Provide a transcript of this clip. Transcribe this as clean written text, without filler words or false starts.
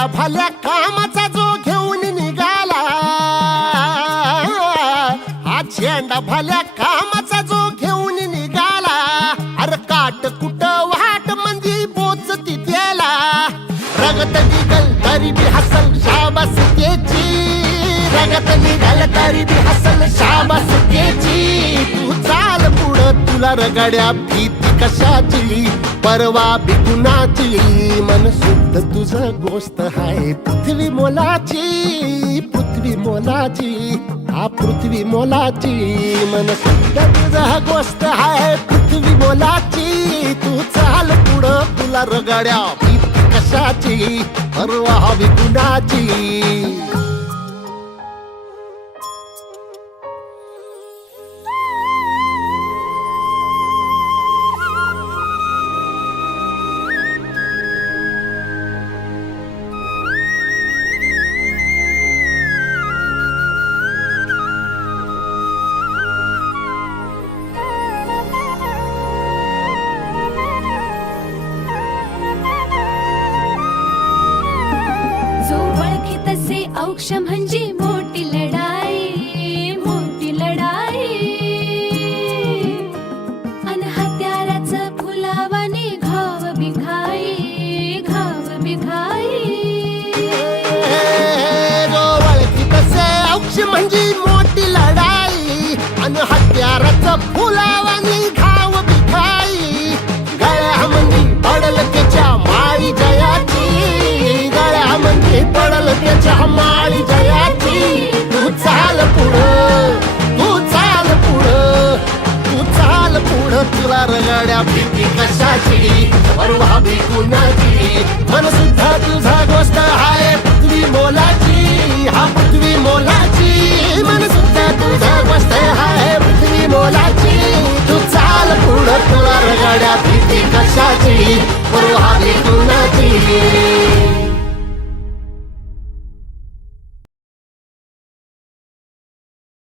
झेंडा भल्या कामाचा जो घेऊन निघाला, हा झेंडा भल्या कामाचा जो घेऊन निघाला, अरे काट कुट वाट मंदी बोचती त्याला, रगत निघल तरी बी हसल शाबास त्याची, रगत निघल तरी बी हसल शाबास त्याची. तू चाल पुढं तुला रगड्या भीती कशाची, परवा बी कुणाची, मन शुद्ध तुझं गोष्ट हाय पृथ्वी मोलाची, पृथ्वी मोलाची, हा पृथ्वी मोलाची, मन शुद्ध तुझं गोष्ट हाय पृथ्वी मोलाची. तू चाल पुढं तुला रगड्या भीती कशाची, परवा बी कुणाची. औक्ष म्हणजे मोठी लढाई, मोठी लढाई, अन हत्याराचं फुलावाने घाव बिघाई, घाव बिघाई. औक्ष म्हणजे मोठी लढाई, अन हत्याराचं फुलावाने घाव बिघाई. गळ्यामध्ये पडल त्याच्या माळी जयाची, गळ्यामध्ये पडल त्याच्या माळी जयाची. तू चाल पुढं, तू चाल पुढं, तू चाल पुढं, तुला रगड्या भीती कशाची, परवा बी कुणाची, मन सुद्धा तुझा